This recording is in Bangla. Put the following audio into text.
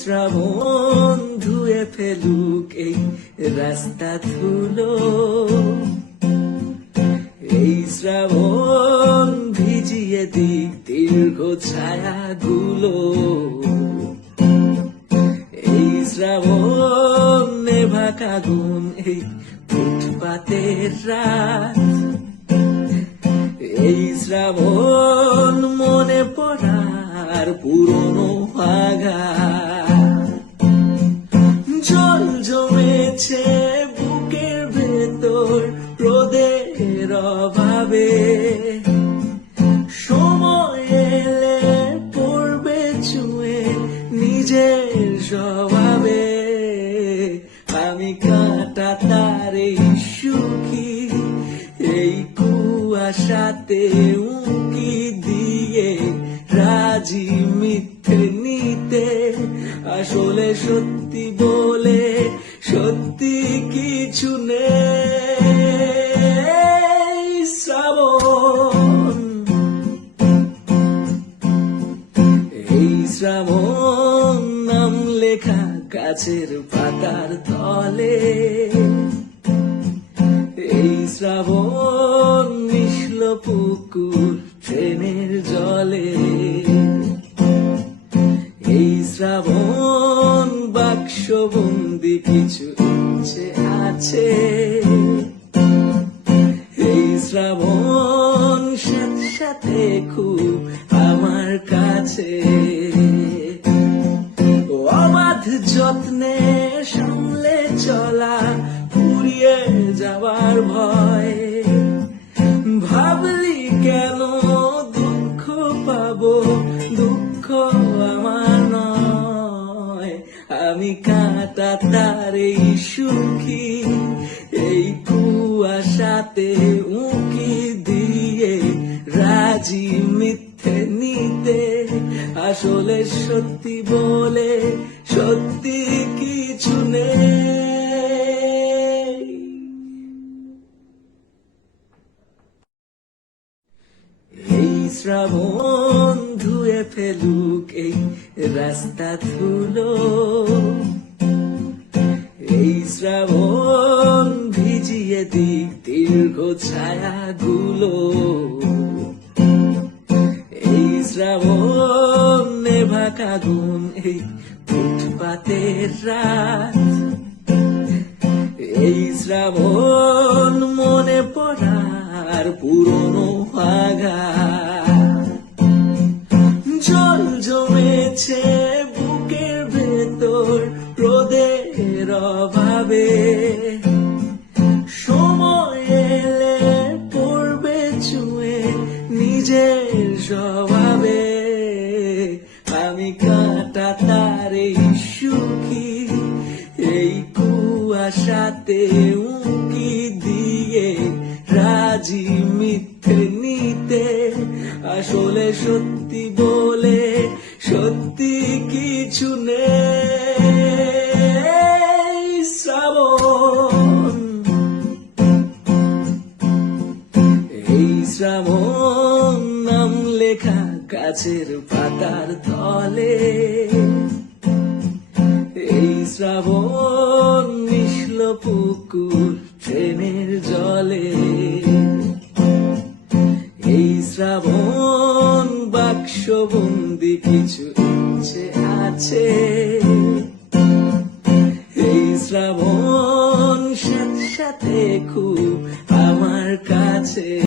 শ্রাবণ ধুয়ে ফেলুক এই রাস্তা ধুলো। এই শ্রাবণ ভিজিয়ে দিক দীর্ঘ ছায়াগুলো। এই শ্রাবণ নেভা কাগুন এই ফুটপাতের রাত। এই শ্রাবণ মনে পড়ার পুরনো আঘাত। অভাবে সময় এলে পড়বে চুয়ে নিজের স্বভাবে। আমি কাটা তার এই সুখী, এই কুয়াশাতে উঁকি দিয়ে রাজি মিথ্যে নিতে। আসলে সত্যি বলে সত্যি কিছু নেই। গাছের পাতার তলে। এই শ্রাবণ মিশল পুকুর ট্রেনের জলে। এই শ্রাবণ বাক্স বন্দি কিছু আছে। এই শ্রাবণ সাথে খুব আমার কাছে। যত্নে সামলে চলা, ফুরিয়ে যাবার ভয়। ভাবলি কেন দুঃখ পাবো? দুঃখ আমার নয়। আমি কাটা তার এই সুখী। এই কুয়াশাতে উঁকি দিয়ে রাজি মিথ্যে নিতে আসলে সত্যি বলে সত্যি কিছু নেই। শ্রাবণ ধুয়ে ফেলুক, এই রাস্তা ধুলো। এই শ্রাবণ ভিজিয়ে দিক দীর্ঘ ছায়াগুলো। এই শ্রাবণ নেভা কাগুন এই ফুটপাতের রাত। এই শ্রাবণ মনে পড়ার পুরনো আঘাত জল জমেছে বুকের ভেতর রোদের অভাবে। কাটা তার এই সুখী, এই কুয়াশাতে উঁকি দিয়ে রাজি মিথ্যে নিতে। আসলে সত্যি বলে সত্যি কিছু নেই শ্রাবণ। এই শ্রাবণ গাছের পাতার তলে। এই শ্রাবণ মিশল পুকুর ট্রেনের জলে। এই শ্রাবণ বাক্স বন্দি কিছু ইচ্ছে আছে। এই শ্রাবণ সাথে সাথে খুব আমার কাছে।